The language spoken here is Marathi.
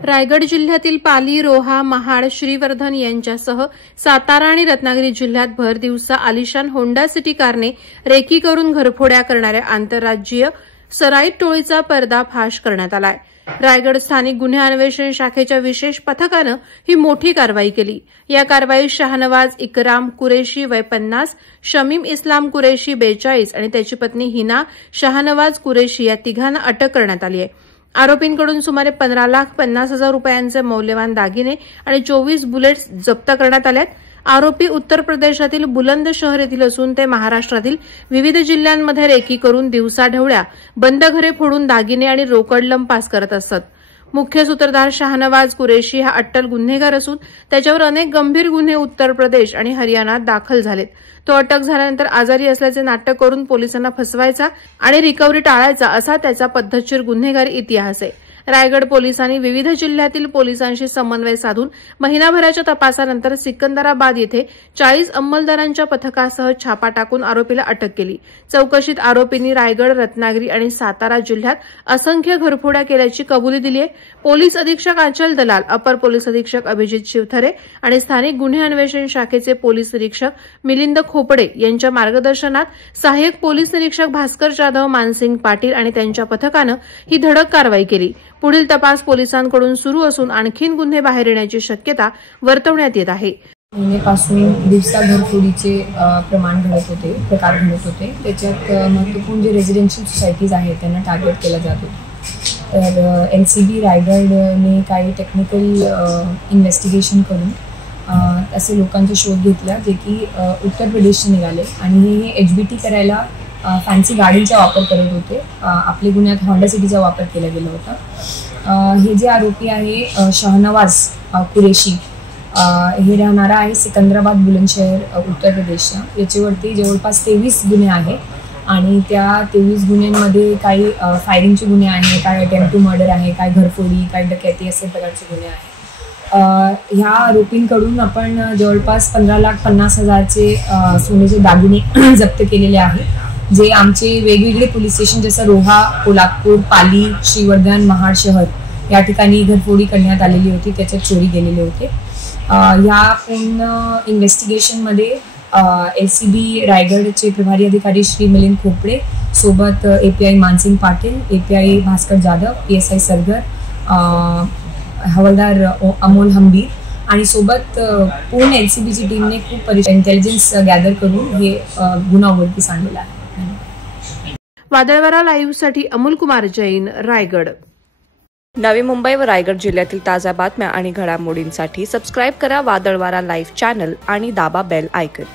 रायगड जिल्ह्यातील पाली, रोहा, महाड, श्रीवर्धन यांच्यासह सातारा आणि रत्नागिरी जिल्ह्यात भर दिवसा आलिशान होंडा सिटी कारने रेकी करून घरफोड्या करणाऱ्या आंतरराज्यीय सराईत टोळीचा पर्दाफाश करण्यात आलाय। रायगड स्थानिक गुन्हे अन्वेषण शाखेच्या विशेष पथकानं ही मोठी कारवाई केली। या कारवाईत शाहनवाज इकराम कुरेशी वय 50, शमीम इस्लाम कुरेशी 42 आणि त्याची पत्नी हिना शाहनवाज कुरेशी या तिघांना अटक करण्यात आली आहे। आरोपींकडून सुमारे 15,50,000 रुपयांचे मौल्यवान दागिने आणि 24 बुलेट्स जप्त करण्यात आलेत। आरोपी उत्तर प्रदेशातील बुलंदशहर येथील असून ते महाराष्ट्रातील विविध जिल्ह्यांमध्ये रेकी करून दिवसाढवळ्या बंद घरे फोडून दागिने आणि रोकड लंपास करत असतात। मुख्य सूत्रधार शाहनवाज कुरेशी हा अट्टल गुन्हेगार असून त्याच्यावर अनेक गंभीर गुन्हे उत्तर प्रदेश आणि हरियाणात दाखल झालेत। तो अटक झाल्यानंतर आजारी असल्याचे नाटक करून पोलिसांना फसवायचा आणि रिकव्हरी टाळायचा असा त्याचा पद्धतशीर गुन्हेगारी इतिहास आहे। रायगड पोलिसांनी विविध जिल्ह्यातील पोलिसांशी समन्वय साधून महिनाभराच्या तपासानंतर सिकंदराबाद येथे 40 अंमलदारांच्या पथकासह छापा टाकून आरोपीला अटक केली। चौकशीत आरोपींनी रायगड, रत्नागिरी आणि सातारा जिल्ह्यात असंख्य घरफोड्या केल्याची कबुली दिली आहे। पोलीस अधीक्षक आचल दलाल, अपर पोलीस अधीक्षक अभिजित शिवथरे आणि स्थानिक गुन्हे अन्वेषण शाखेचे पोलीस निरीक्षक मिलिंद खोपडे यांच्या मार्गदर्शनात सहाय्यक पोलीस निरीक्षक भास्कर जाधव, मानसिंग पाटील आणि त्यांच्या पथकानं ही धडक कारवाई केली। पुढील तपास पोलिसांकडून सुरू असून आणखीन गुन्हे बाहेर येण्याची शक्यता वर्तवण्यात येत आहे। महिन्यापासून दिवसा घरफोडीचे प्रकार घडत होते। त्याच्यात महत्त्वपूर्ण जे रेसिडेन्शियल सोसायटीज आहेत त्यांना टार्गेट केला जात होता। तर एलसीबी रायगडने काही टेक्निकल इन्व्हेस्टिगेशन करून असे लोकांचा शोध घेतला जे की उत्तर प्रदेशचे निघाले आणि हे एचबीटी करायला फॅन्सी गाडीचा वापर करत होते। आपल्या गुन्ह्यात होंडा सिटीचा वापर केला गेला होता। हे जे आरोपी आहे शाहनवाज कुरेशी, हे राहणारा आहे सिकंदराबाद बुलंदशहर उत्तर प्रदेशचा। याच्यावरती जवळपास 23 गुन्हे आहेत आणि त्या 23 गुन्ह्यांमध्ये काही फायरिंगचे गुन्हे आहेत, काही अटेम्प्ट टू मर्डर आहे, काही घरफोडी, काही डकैती असे प्रकारचे गुन्हे आहेत। ह्या आरोपींकडून आपण जवळपास 15,50,000चे सोन्याचे दागिने जप्त केलेले आहेत, जे आमचे वेगवेगळे पोलीस स्टेशन जसं रोहा, कोल्हापूर, पाली, श्रीवर्धन, महाड शहर या ठिकाणी घरफोडी करण्यात आलेली होती, त्याच्यात चोरी गेलेले होते। या पूर्ण इन्व्हेस्टिगेशनमध्ये एलसीबी रायगडचे प्रभारी अधिकारी श्री मिलिंद खोपडे सोबत API Mansing Patil, API Bhaskar Jadhav, PSI Sargar, हवालदार अमोल हंबीर आणि सोबत पूर्ण एलसीबीची टीमने खूप इंटेलिजन्स गॅदर करून हे गुन्हा उघडकीस आणलेला आहे। वादळवारा लाईव्हसाठी अमोल कुमार जैन, रायगड। नवी मुंबई व रायगड जिल्ह्यातील ताज्या बातम्या आणि घडामोडींसाठी सबस्क्राईब करा वादळवारा लाईव्ह चॅनल आणि दाबा बेल आयकॉन।